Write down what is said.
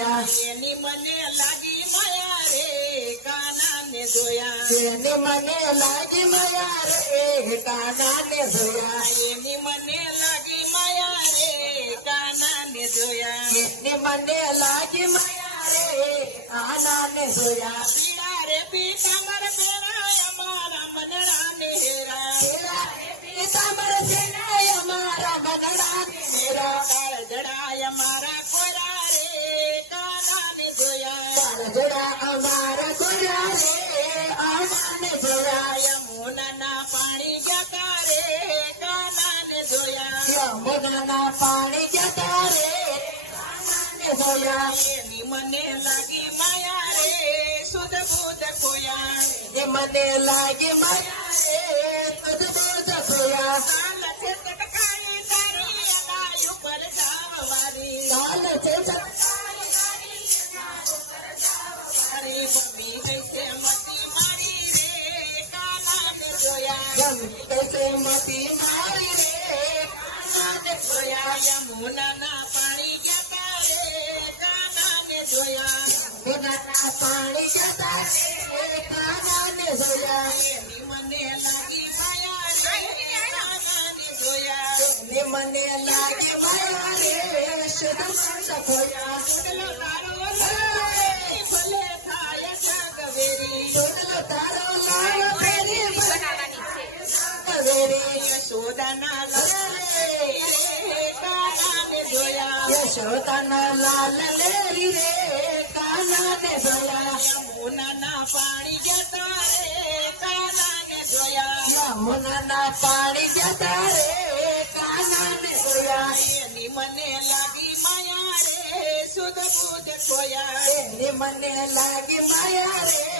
જોયા એની મને લાગી માયા રે કાના ને જોયા એની મને લાગી માયા રે કાના ને જોયા એની મને લાગી માયા રે કાના ને જોયા એની મને લાગી માયા રે કાના ને જોયા પીડા રે પીતાંબર પેરાય અમારા મનડા ને હેરા પીતાંબર પેરાય અમારા મનડા ને હેરા કાળ જડાય અમારા કોરા રે કાના ને જોયા કાળજડા અમારા કોરા રે કાના ને જોયા યમુનાના પાણી જતા રે કાના ને જોયા યમુનાના પાણી જતા રે કાના ને જોયા એની મને લાગી માયા રે સુધ બુધ ખોયા એ મને લાગી માયા રે તુજ બોધ ખોયા કાલ છે તટકારી તારી અગાઈ ઉપર જાવવારી કાલ છે તારી ભમી ગઈ છે મતી મારી રે કાના ને જોયા ગમી કૈસે મતી મારી રે કાના ને જોયા યમુનાના પાણી જતા રે કાના ને જોયા યમુનાના પાણી જતા રે કાના ને જોયા એની મને લાગી માયા રે કાના ને જોયા ને મને લાગે માયા રે શુદ્ધ મંદ ખોયા સુડલો તારો લાય ભલે થાય જગવેરી સુડલો તારો લાલ ફેરી બનાવવાની છે વેરી યશોદાના લાલ રે કાના ને જોયા યશોદાના લાલ લેરી રે કાના ને જોયા યમુનાના પાણી જતા રે કાના ને જોયા યમુનાના પાણી જતા રે કાના ને જોયા એની મને લાગી માયા રે સુધ બુધ ખોયા એની મને લાગે માયા રે